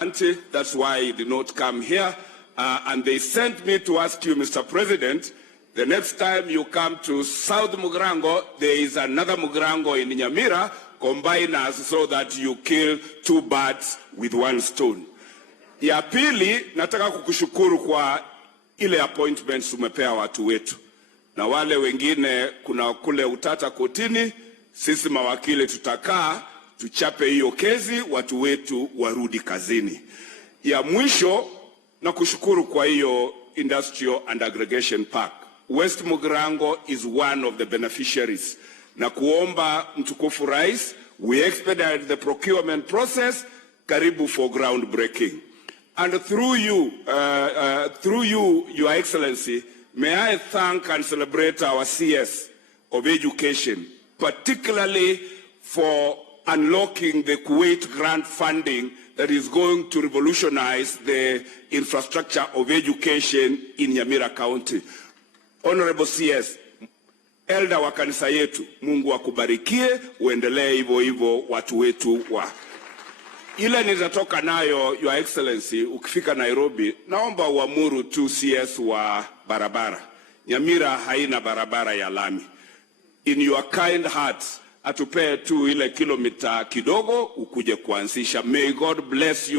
That's why he did not come here. And they sent me to ask you, Mr. President, the next time you come to South Mugirango, there is another Mugirango in Nyamira. Combine us so that you kill two birds with one stone. Ya pili, nataka kukushukuru kwa ile appointments umepea watu wetu. Na wale wengine kuna kule utata kotini, sisi mawakili tutakaa, tuchape hiyo kesi, watu wetu warudi kazini. Ya mwisho, na kushukuru kwa hiyo Industrial and Aggregation Park. West Mugirango is one of the beneficiaries. Na kuomba mtukufu rais, we expedite the procurement process, karibu for groundbreaking. And through you, Your Excellency, may I thank and celebrate our CS of education, particularly for unlocking the Kuwait grant funding that is going to revolutionize the infrastructure of education in Nyamira County. Honorable CS, elder wa kanisa yetu, Mungu akubarikie, uendelee hivyo hivyo watu wetu wa. Ile nitatoka nayo, Your Excellency, ukifika Nairobi, naomba uamuru tu CS wa barabara. Nyamira haina barabara ya lami. In your kind heart, atupee tu ile kilomita kidogo ukuje kuanzisha. May God bless you.